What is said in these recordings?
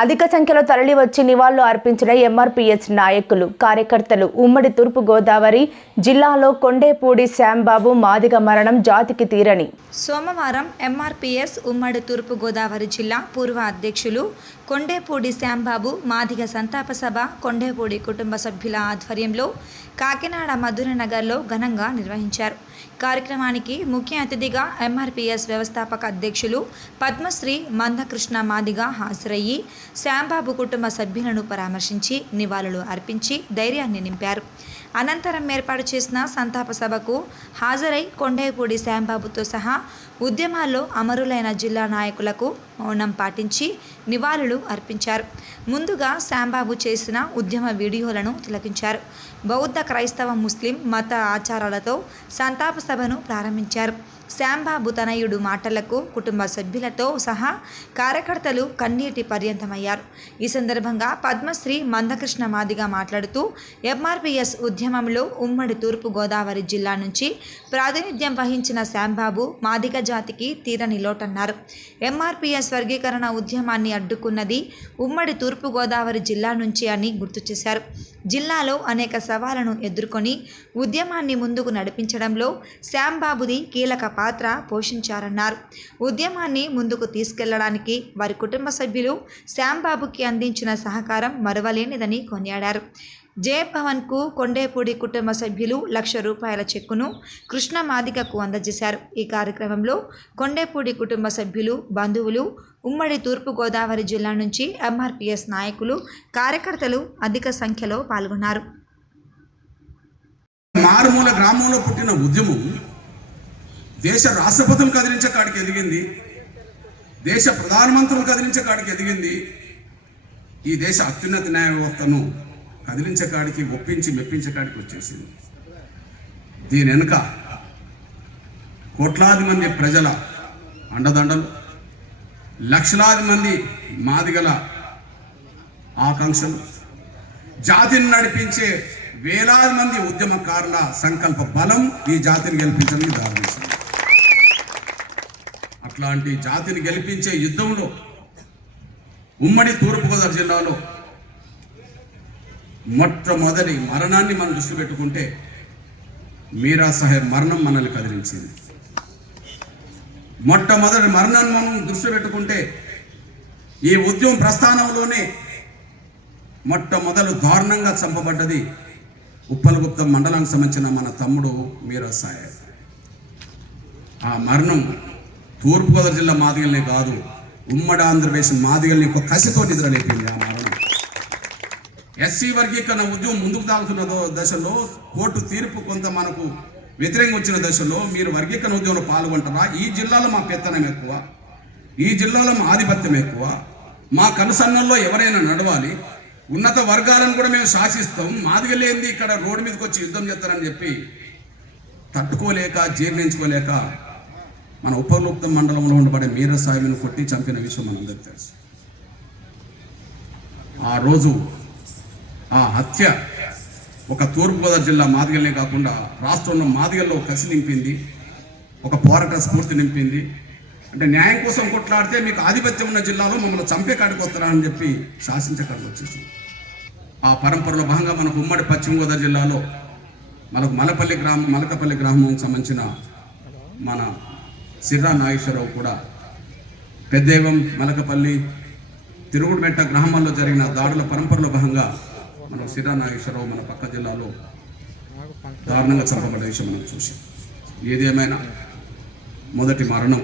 అధిక సంఖ్యలో తరలివచ్చి నివాళులు అర్పించిన ఎంఆర్పీఎస్ నాయకులు, కార్యకర్తలు. ఉమ్మడి తూర్పు గోదావరి జిల్లాలో కొండేపూడి శ్యాంబాబు మాదిగ మరణం జాతికి తీరని. సోమవారం ఎంఆర్పీఎస్ ఉమ్మడి తూర్పు గోదావరి జిల్లా పూర్వ అధ్యక్షులు కొండేపూడి శ్యాంబాబు మాదిగ సంతాప సభ కొండేపూడి కుటుంబ సభ్యుల ఆధ్వర్యంలో కాకినాడ మధురనగర్లో ఘనంగా నిర్వహించారు. కార్యక్రమానికి ముఖ్య అతిథిగా ఎంఆర్పీఎస్ వ్యవస్థాపక అధ్యక్షులు పద్మశ్రీ మందకృష్ణ మాదిగ హాజరయ్యి శ్యాంబాబు కుటుంబ సభ్యులను పరామర్శించి నివాళులు అర్పించి ధైర్యాన్ని నింపారు. అనంతరం ఏర్పాటు చేసిన సంతాప సభకు హాజరై కొండేపూడి శ్యాంబాబుతో సహా ఉద్యమాల్లో అమరులైన జిల్లా నాయకులకు మౌనం పాటించి నివాళులు అర్పించారు. ముందుగా శ్యాంబాబు చేసిన ఉద్యమ వీడియోలను తిలకించారు. బౌద్ధ, క్రైస్తవ, ముస్లిం మత ఆచారాలతో సంతాప సభను ప్రారంభించారు. శ్యాంబాబు తనయుడు మాటలకు కుటుంబ సభ్యులతో సహా కార్యకర్తలు కన్నీటి పర్యంతమయ్యారు. ఈ సందర్భంగా పద్మశ్రీ మందకృష్ణ మాదిగ మాట్లాడుతూ ఎంఆర్పీఎస్ ఉద్యమంలో ఉమ్మడి తూర్పు గోదావరి జిల్లా నుంచి ప్రాతినిధ్యం వహించిన శ్యాంబాబు మాదిగ జాతికి తీరని లోటన్నారు. ఎంఆర్పీఎస్ వర్గీకరణ ఉద్యమాన్ని అడ్డుకున్నది ఉమ్మడి తూర్పు గోదావరి జిల్లా నుంచి అని గుర్తు చేశారు. జిల్లాలో అనేక సవాళ్లను ఎదుర్కొని ఉద్యమాన్ని ముందుకు నడిపించడంలో శ్యాంబాబుది కీలక పాత్ర పోషించారన్నారు. ఉద్యమాన్ని ముందుకు తీసుకెళ్లడానికి వారి కుటుంబ సభ్యులు శ్యాంబాబుకి అందించిన సహకారం మరువలేనిదని కొనియాడారు. జయభవన్కు కొండేపూడి కుటుంబ సభ్యులు ₹1,00,000 చెక్కును కృష్ణ మాదిగకు అందజేశారు. ఈ కార్యక్రమంలో కొండేపూడి కుటుంబ సభ్యులు, బంధువులు, ఉమ్మడి తూర్పు గోదావరి జిల్లా నుంచి ఎంఆర్పీఎస్ నాయకులు, కార్యకర్తలు అధిక సంఖ్యలో పాల్గొన్నారు. మారుమూల గ్రామంలో పుట్టిన ఉద్యమం దేశ రాష్ట్రపతులు కదిలించే కాడికి ఎదిగింది, దేశ ప్రధానమంత్రులు కదిలించే కాడికి ఎదిగింది, ఈ దేశ అత్యున్నత న్యాయ వ్యవస్థను కదిలించే కాడికి, ఒప్పించి మెప్పించే కాడికి వచ్చేసింది. దీని వెనుక కోట్లాది మంది ప్రజల అండదండలు, లక్షలాది మంది మాదిగల ఆకాంక్షలు, జాతిని నడిపించే వేలాది మంది ఉద్యమకారుల సంకల్ప బలం ఈ జాతిని గెలిపించడానికి దారితీసింది. అట్లాంటి జాతిని గెలిపించే యుద్ధంలో ఉమ్మడి తూర్పుగోదావరి జిల్లాలో మొట్టమొదటి మరణాన్ని మనం దృష్టి పెట్టుకుంటే మీరా సాహెబ్ మరణం మనల్ని కదిలించింది. మొట్టమొదటి మరణాన్ని మనం దృష్టి పెట్టుకుంటే ఈ ఉద్యమం ప్రస్థానంలోనే మొట్టమొదలు దారుణంగా చంపబడ్డది ఉప్పలగుప్తం మండలానికి సంబంధించిన మన తమ్ముడు మీరా సాహెబ్. ఆ మరణం తూర్పుగోదావరి జిల్లా మాదిగల్ని కాదు, ఉమ్మడి ఆంధ్రప్రదేశ్ మాదిగల్ని ఒక కసితో నిద్రలేపింది ఆ మరణం. ఎస్సీ వర్గీకరణ ఉద్యమం ముందుకు సాగుతున్న దశలో కోర్టు తీర్పు కొంత మనకు వ్యతిరేకంగా వచ్చిన దశలో మీరు వర్గీకరణ ఉద్యమంలో పాల్గొంటారా? ఈ జిల్లాలో మా పెత్తనం ఎక్కువ, ఈ జిల్లాలో మా ఆధిపత్యం ఎక్కువ, మా కనుసన్నల్లో ఎవరైనా నడవాలి, ఉన్నత వర్గాలను కూడా మేము శాసిస్తాం, మాదిగలేంది ఇక్కడ రోడ్డు మీదకి వచ్చి యుద్ధం చేస్తారని చెప్పి తట్టుకోలేక, జీర్ణించుకోలేక మన ఉపలుప్తం మండలంలో ఉండబడే మీరా సాహెబ్ను కొట్టి చంపిన విషయం మనందరికీ తెలుసు. ఆ రోజు ఆ హత్య ఒక తూర్పుగోదావరి జిల్లా మాదిగల్నే కాకుండా రాష్ట్రంలో మాదిగల్లో కసి నింపింది, ఒక పోరాట స్ఫూర్తి నింపింది. అంటే న్యాయం కోసం కొట్లాడితే మీకు ఆధిపత్యం ఉన్న జిల్లాలో మమ్మల్ని చంపే కాడికి వస్తారా అని చెప్పి శాసించే కాడికి వచ్చేసింది. ఆ పరంపరలో భాగంగా మనకు ఉమ్మడి పశ్చిమ గోదావరి జిల్లాలో మనకు మలకపల్లి గ్రామం సంబంధించిన మన సిర్రా నాగేశ్వరరావు కూడా పెద్దేవం, మలకపల్లి, తిరుగుడుమెట్ట గ్రామాల్లో జరిగిన దాడుల పరంపరలో భాగంగా మనం సిర్రా నాగేశ్వరరావు మన పక్క జిల్లాలో దారుణంగా చంపబడ్డ విషయం మనం చూసాం. ఏదేమైనా మొదటి మరణం,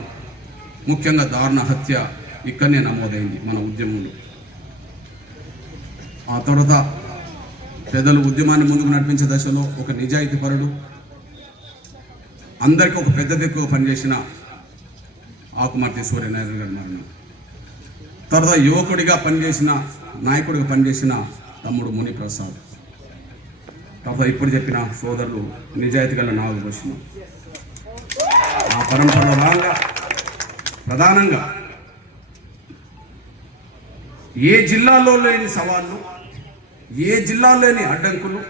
ముఖ్యంగా దారుణ హత్య ఇక్కడనే నమోదైంది మన ఉద్యమంలో. ఆ తర్వాత పెద్దలు ఉద్యమాన్ని ముందుకు నడిపించే దశలో ఒక నిజాయితీపరుడు, అందరికీ ఒక పెద్ద దిక్కుగా పనిచేసిన ఆకుమర్తి సూర్యనారాయణ గారి మరణం. తర్వాత యువకుడిగా పనిచేసిన, నాయకుడిగా పనిచేసిన తమ్ముడు ముని ప్రసాద్. తర్వాత ఇప్పుడు చెప్పిన సోదరులు నిజాయితీ గల నాగభూషణం. ఆ పరంపరలో భాగంగా ప్రధానంగా ఏ జిల్లాలో లేని సవాళ్ళు, ఏ జిల్లాలో లేని అడ్డంకులు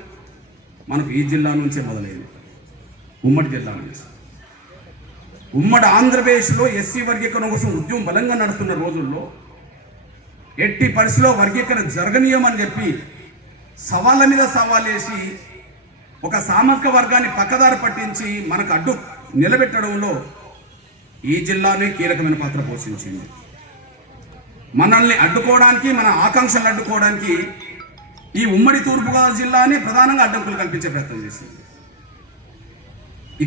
మనకు ఈ జిల్లా నుంచే మొదలైంది. ఉమ్మడి జిల్లా నుంచి, ఉమ్మడి ఆంధ్రప్రదేశ్లో ఎస్సీ వర్గీకరణ కోసం ఉద్యమం బలంగా నడుస్తున్న రోజుల్లో ఎట్టి పరిస్థితిలో వర్గీకరణ జరగనీయమని చెప్పి సవాళ్ళ మీద సవాల్ వేసి ఒక సామాజిక వర్గాన్ని పక్కదారి పట్టించి మనకు అడ్డు నిలబెట్టడంలో ఈ జిల్లానే కీలకమైన పాత్ర పోషించింది. మనల్ని అడ్డుకోవడానికి, మన ఆకాంక్షలను అడ్డుకోవడానికి ఈ ఉమ్మడి తూర్పుగోదావరి జిల్లానే ప్రధానంగా అడ్డంకులు కల్పించే ప్రయత్నం చేసింది.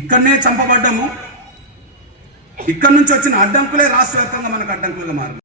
ఇక్కడనే చంపబడ్డము, ఇక్కడి నుంచి వచ్చిన అడ్డంకులే రాష్ట్ర వ్యాప్తంగా మనకు అడ్డంకులుగా మారింది.